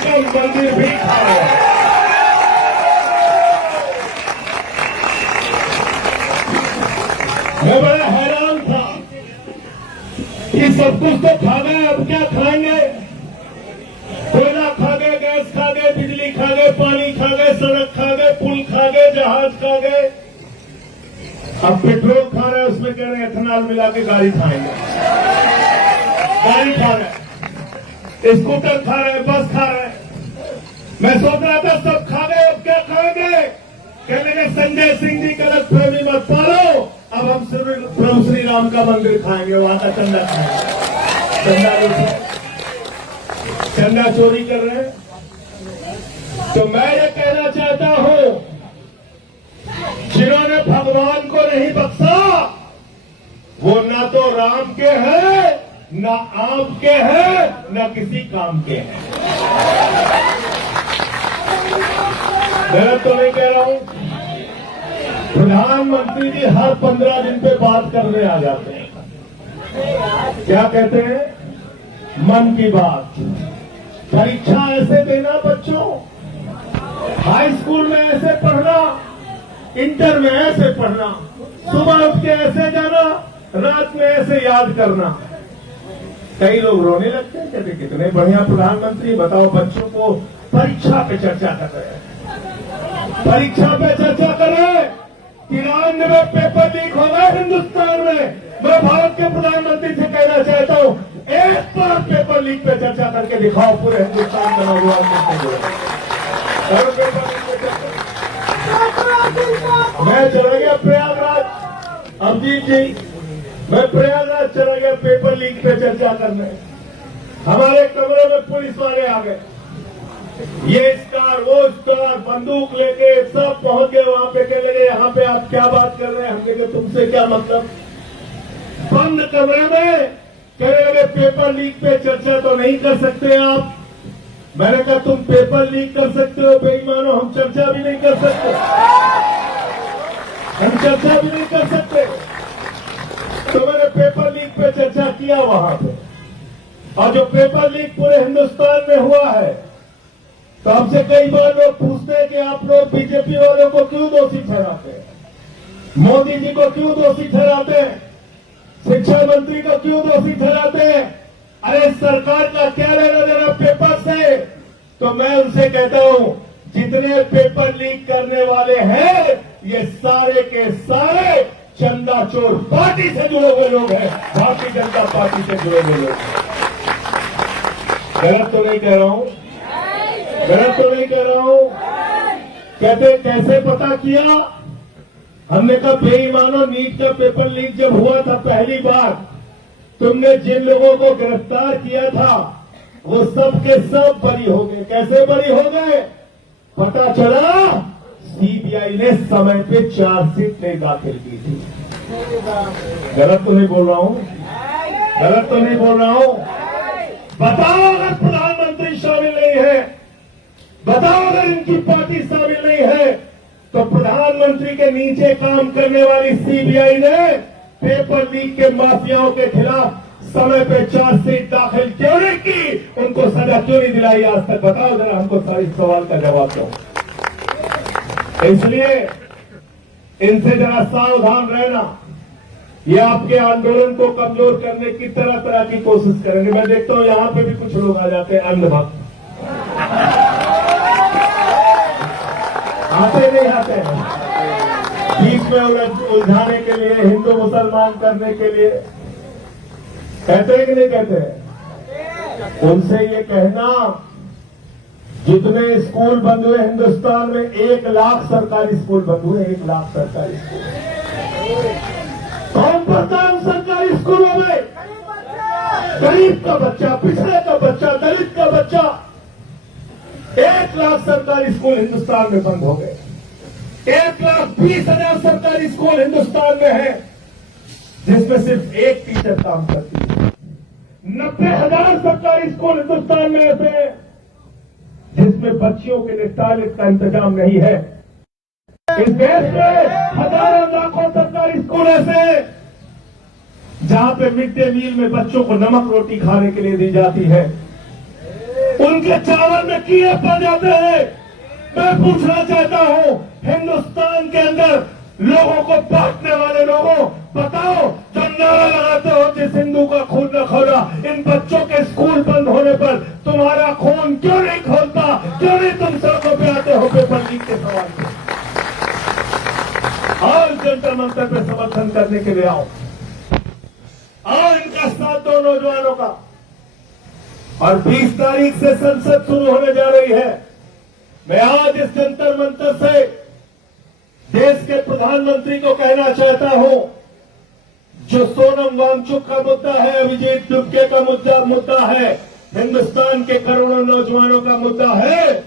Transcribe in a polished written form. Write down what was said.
का मंदिर भी खा रहे हैं। मैं बड़ा हैरान था कि सब कुछ तो खा गए, अब क्या खाएंगे? कोयला खा गए, गैस खा गए, बिजली खा गए, पानी खा गए, सड़क खा गए, पुल खा गए, जहाज खा गए। अब पेट्रोल खा रहे हैं, उसमें कह रहे हैं इथेनॉल मिला के गाड़ी खाएंगे। गाड़ी खा रहे, स्कूटर खा रहे, बस खा रहे। मैं सोच रहा था सब खा गए, अब क्या खाएंगे? कहने लगे संजय सिंह जी गलतफहमी मत पालो, अब हम प्रभु श्री राम का मंदिर खाएंगे, वहां का चंदा खाएंगे। चंदा चोरी कर रहे हैं। तो मैं ये कहना चाहता हूं, जिन्होंने भगवान को नहीं बख्शा वो ना तो राम के हैं, ना आपके हैं, ना किसी काम के हैं। गलत तो नहीं कह रहा हूं। प्रधानमंत्री जी हर 15 दिन पे बात करने आ जाते हैं। क्या कहते हैं? मन की बात। परीक्षा ऐसे देना बच्चों, हाई स्कूल में ऐसे पढ़ना, इंटर में ऐसे पढ़ना, सुबह उठ के ऐसे जाना, रात में ऐसे याद करना। कई लोग रोने लगते हैं, कहते कितने बढ़िया प्रधानमंत्री, बताओ बच्चों को परीक्षा पे चर्चा कर रहे हैं। परीक्षा पे चर्चा कर रहे हैं। 93 पेपर लीक हो गए हिंदुस्तान में। मैं भारत के प्रधानमंत्री से कहना चाहता हूं, एक बार पेपर लीक पे चर्चा करके दिखाओ पूरे हिंदुस्तान का नौजवान। मैं चला गया प्रयागराज, अभिजीत जी, मैं प्रयागराज चला गया पेपर लीक पे चर्चा करने। हमारे कमरे में पुलिस वाले आ गए, ये स्टार वो स्टार, बंदूक लेके सब पहुंच गए वहां पे। कहने लगे यहाँ पे आप क्या बात कर रहे हैं? हम कहे तुमसे क्या मतलब? बंद कमरे में कहने लगे पेपर लीक पे चर्चा तो नहीं कर सकते आप। मैंने कहा तुम पेपर लीक कर सकते हो बेईमानो, हम चर्चा भी नहीं कर सकते, हम चर्चा भी नहीं कर सकते। तो मैंने पेपर लीक पे चर्चा किया वहां पे, और जो पेपर लीक पूरे हिंदुस्तान में हुआ है, तो हमसे कई बार लोग पूछते हैं कि आप लोग बीजेपी वालों को क्यों दोषी ठहराते हैं, मोदी जी को क्यों दोषी ठहराते हैं, शिक्षा मंत्री को क्यों दोषी ठहराते हैं? अरे सरकार का क्या लेना देना पेपर से? तो मैं उनसे कहता हूं, जितने पेपर लीक करने वाले हैं ये सारे के सारे चंदा चोर पार्टी से जुड़े हुए लोग हैं, भारतीय जनता पार्टी से जुड़े हुए लोग। गलत तो नहीं कह रहा हूं, गलत तो नहीं कह रहा हूं। कहते कैसे पता किया? हमने कहा बेईमानो, नीट का पेपर लीक जब हुआ था पहली बार, तुमने जिन लोगों को गिरफ्तार किया था वो सब के सब बरी हो गए। कैसे बरी हो गए? पता चला सीबीआई ने समय पे चार्जशीट नहीं दाखिल की थी। गलत तो नहीं बोल रहा हूं, गलत तो नहीं बोल रहा हूं। बताओ अगर प्रधानमंत्री शामिल नहीं है, बताओ अगर इनकी पार्टी शामिल नहीं है, तो प्रधानमंत्री के नीचे काम करने वाली सीबीआई ने पेपर लीक के माफियाओं के खिलाफ समय पे चार्जशीट दाखिल क्यों नहीं की? उनको सजा क्यों नहीं दिलाई आज तक? बताओ जरा हमको सारी सवाल का जवाब दो। इसलिए इनसे जरा सावधान रहना, ये आपके आंदोलन को कमजोर करने की तरह तरह की कोशिश करेंगे। मैं देखता हूं यहां पे भी कुछ लोग आ जाते हैं अंधभक्त, आते नहीं आते हैं बीच में उलझाने के लिए, हिंदू मुसलमान करने के लिए। कहते हैं कि नहीं कहते हैं? उनसे ये कहना, जितने स्कूल बंद हुए हिंदुस्तान में, 1 लाख सरकारी स्कूल बंद हुए, 1 लाख सरकारी स्कूल। कौन पढ़ता है सरकारी स्कूलों में? गरीब का बच्चा, पिछड़े का बच्चा, दलित का बच्चा। 1 लाख सरकारी स्कूल हिंदुस्तान में बंद हो गए। 1,20,000 सरकारी स्कूल हिंदुस्तान में है जिसमें सिर्फ एक टीचर काम करती है। 90,000 सरकारी स्कूल हिंदुस्तान में ऐसे हैं जिसमें बच्चियों के लिए टॉयलेट का इंतजाम नहीं है। इस देश में हजारों लाखों सरकारी स्कूल ऐसे हैं जहां पे मिड डे मील में बच्चों को नमक रोटी खाने के लिए दी जाती है। उनके चावल में कीड़े पड़ जाते हैं। मैं पूछना चाहता हूं, हिंदुस्तान के अंदर लोगों को बांटने वाले लोगों, बताओ, जो नारा लगाते हो जिस हिंदू का खून न खोला, इन बच्चों के स्कूल बंद होने पर तुम्हारा खून क्यों नहीं खोलता? क्यों नहीं तुम सड़कों पे आते हो पेपर लीक के सवाल पे? और जंतर मंतर पे समर्थन करने के लिए आओ और इनका साथ दो नौजवानों का। और 20 तारीख से संसद शुरू होने जा रही है। मैं आज इस जंतर मंतर से देश के प्रधानमंत्री को कहना चाहता हूं, जो सोनम वांगचुक का मुद्दा है, अभिजीत दुबे का मुद्दा है, हिंदुस्तान के करोड़ों नौजवानों का मुद्दा है,